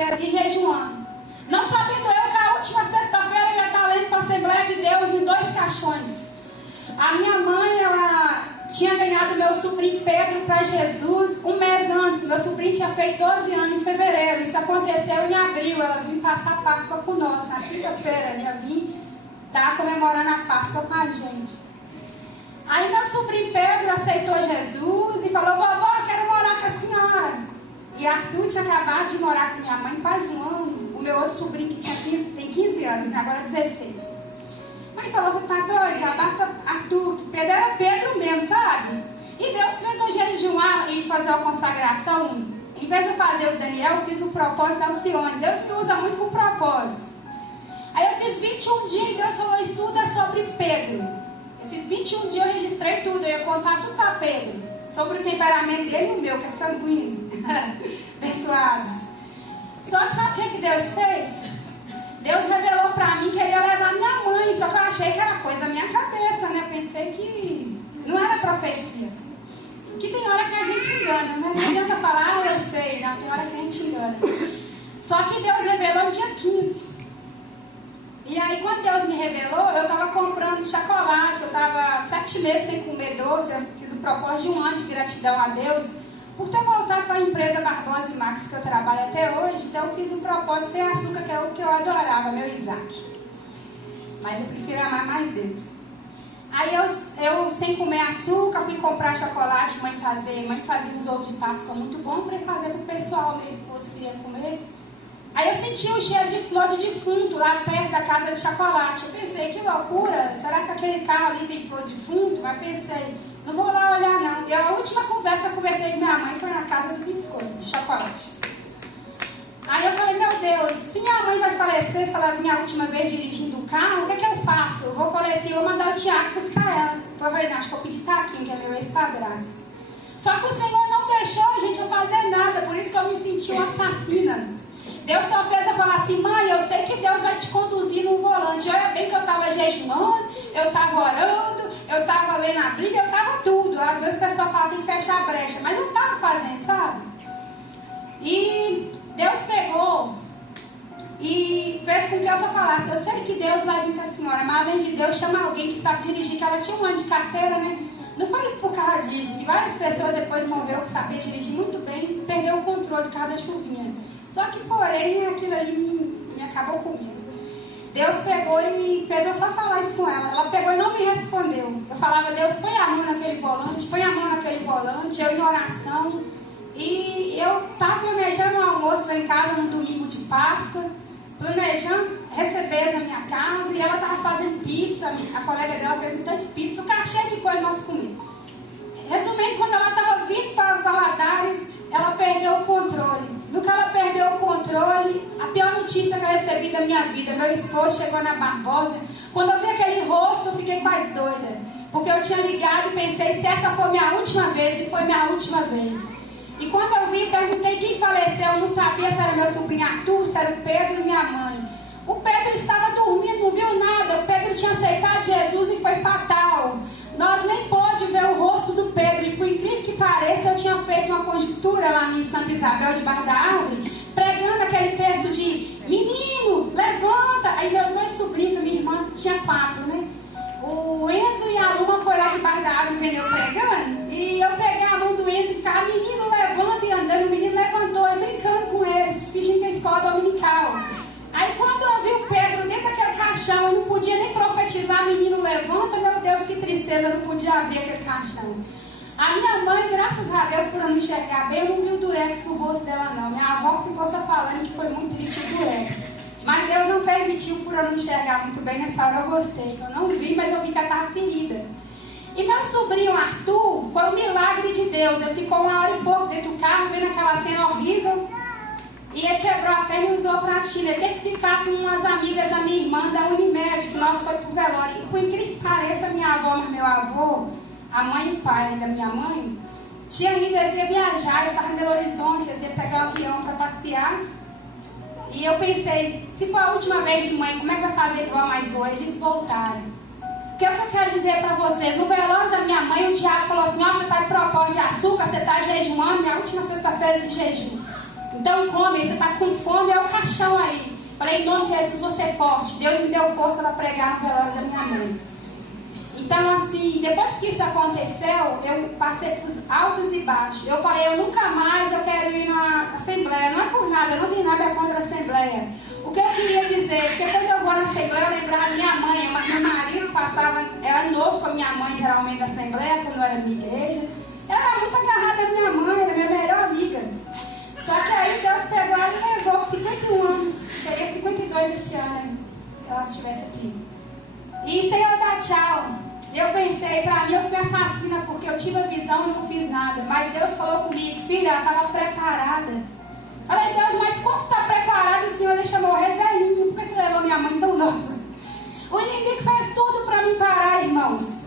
sexta-feira e jejuando. Não sabendo eu que a última sexta-feira eu ia estar lendo para a Assembleia de Deus em 2 caixões. A minha mãe, ela tinha ganhado meu sobrinho Pedro para Jesus um mês antes. Meu sobrinho tinha feito 12 anos em fevereiro. Isso aconteceu em abril. Ela vinha passar a Páscoa com nós. Na quinta-feira ela ia vir estar comemorando a Páscoa com a gente. Aí meu sobrinho Pedro aceitou Jesus e falou: vovó, eu quero morar com a senhora. E Arthur tinha acabado de morar com minha mãe faz um ano. O meu outro sobrinho que tem 15 anos, né? Agora 16. Mãe falou: você tá doido? Já basta Arthur. Pedro era Pedro mesmo, sabe? E Deus fez eu jejuar e fazer uma consagração. Em vez de eu fazer o Daniel, eu fiz o propósito da Alcione. Deus me usa muito com propósito. Aí eu fiz 21 dias e Deus falou: estuda sobre Pedro. Esses 21 dias eu registrei tudo. Eu ia contar tudo para Pedro. Sobre o temperamento dele e o meu, que é sanguíneo. Abençoados. Só que sabe o que Deus fez? Deus revelou para mim que ele ia levar minha mãe. Só que eu achei que era coisa da minha cabeça, né? Pensei que não era profecia. Que tem hora que a gente engana, né? Não adianta falar: eu sei, não. Tem hora que a gente engana. Só que Deus revelou no dia 15. E aí, quando Deus me revelou, eu estava comprando chocolate. Eu estava 7 meses sem comer doce. Eu fiz o propósito de 1 ano de gratidão a Deus por ter voltado para a empresa Barbosa e Max, que eu trabalho até hoje. Então eu fiz um propósito sem açúcar, que é o que eu adorava, meu Isaac. Mas eu prefiro amar mais Deus. Aí eu sem comer açúcar, fui comprar chocolate. Mãe fazia uns ovos de Páscoa muito bom para fazer para o pessoal. Meu esposo queria comer. Aí eu senti um cheiro de flor de defunto lá perto da casa de chocolate. Eu pensei: que loucura, será que aquele carro ali tem flor de defunto? Mas pensei: não vou lá olhar não. E a última conversa que eu conversei com minha mãe foi na casa do biscoito, de chocolate. Aí eu falei: meu Deus, se minha mãe vai falecer, se ela vir a última vez dirigindo o carro, o que é que eu faço? Eu vou falecer, eu vou mandar o Tiago buscar ela. Então eu falei: não, acho que eu pedi Taquinho, que é meu ex-padrasto. Só que o Senhor não deixou a gente fazer nada, por isso que eu me senti uma assassina. Deus só fez eu falar assim: mãe, eu sei que Deus vai te conduzir no volante. Olha bem que eu estava jejuando, eu estava orando, eu estava lendo a Bíblia, eu estava tudo. Às vezes a pessoa fala que tem que fechar a brecha, mas não estava fazendo, sabe? E Deus pegou e fez com que eu só falasse: eu sei que Deus vai vir com a senhora, mas além de Deus, chama alguém que sabe dirigir, que ela tinha 1 ano de carteira, né? Não foi isso por causa disso. E várias pessoas depois morreram que sabia dirigir muito bem, perdeu o controle por causa da chuvinha. Só que, porém, aquilo ali me acabou comigo. Deus pegou e fez eu só falar isso com ela. Ela pegou e não me respondeu. Eu falava: Deus, põe a mão naquele volante, põe a mão naquele volante. Eu em oração. E eu estava planejando um almoço lá em casa no domingo de Páscoa, planejando receber na minha casa. E ela estava fazendo pizza. A colega dela fez um tanto de pizza, um cachê de coisa nós comemos. Resumindo, quando ela estava vindo para os Valadares, ela perdeu o controle. No que ela perdeu o controle, a pior notícia que eu recebi da minha vida: meu esposo chegou na Barbosa. Quando eu vi aquele rosto, eu fiquei quase doida. Porque eu tinha ligado e pensei: se essa for minha última vez, e foi minha última vez. E quando eu vi, perguntei quem faleceu. Eu não sabia se era meu sobrinho Arthur, se era o Pedro e minha mãe. O Pedro estava dormindo, não viu nada. O Pedro tinha aceitado Jesus e foi fatal. Nós nem pôde ver o rosto do Pedro. E por incrível que pareça, eu tinha feito uma conjuntura lá em Santa Isabel, debaixo da árvore, pregando aquele texto de: menino, levanta. Aí meus 2 sobrinhos, minha irmã tinha 4, né? O Enzo e a Luma foi lá debaixo da árvore, entendeu, pregando. E eu peguei a mão do Enzo e ficava: menino, levanta, e andando. O menino levantou, e brincando com eles, fingindo que a escola dominical. Aí quando eu vi o Pedro dentro daquele caixão, eu não podia nem profetizar: menino, levanta. Meu Deus, que tristeza, eu não podia abrir aquele caixão. A minha mãe, graças a Deus, por eu não enxergar bem, eu não vi o durex no rosto dela não. Minha avó ficou só falando que foi muito triste o durex. Mas Deus não permitiu, por eu não enxergar muito bem. Nessa hora eu gostei. Eu não vi, mas eu vi que ela estava ferida. E meu sobrinho Arthur, foi um milagre de Deus. Ele ficou 1 hora e pouco dentro do carro, vendo aquela cena horrível. E ele quebrou a perna e usou a pratilha. Ele teve que ficar com umas amigas da minha irmã da Unimed, que nós fomos pro velório. E por incrível que pareça, minha avó, mas meu avô, a mãe e o pai da minha mãe, tinha ido, eles iam viajar, eles estavam em Belo Horizonte, eles iam pegar o avião para passear. E eu pensei: se for a última vez de mãe, como é que vai fazer igual mais hoje? Eles voltaram. O que é que eu quero dizer para vocês? No velório da minha mãe, o diabo falou assim: ó, você está de propósito de açúcar, você está jejuando, minha última sexta-feira de jejum. Então come, você está com fome, é o caixão aí. Falei, em nome de Jesus, você é forte. Deus me deu força para pregar no velório da minha mãe. Então, assim, depois que isso aconteceu, eu passei por altos e baixos. Eu falei, eu nunca mais eu quero ir na Assembleia. Não é por nada, eu não tenho nada contra a Assembleia. O que eu queria dizer, porque quando eu vou na Assembleia, eu lembrava da minha mãe. Meu marido passava, era novo com a minha mãe, geralmente, da Assembleia, quando eu era na minha igreja. Ela era muito agarrada à minha mãe, era minha melhor amiga. Só que aí Deus pegou ela e levou 51 anos. Seria 52 esse ano, se ela estivesse aqui. E sem eu dar tchau. Eu pensei, pra mim eu fui assassina porque eu tive a visão e não fiz nada. Mas Deus falou comigo, filha, ela estava preparada. Falei, Deus, mas como está preparado, o Senhor deixa morrer velhinho? Por que você levou minha mãe tão nova? O inimigo faz tudo para me parar, irmãos.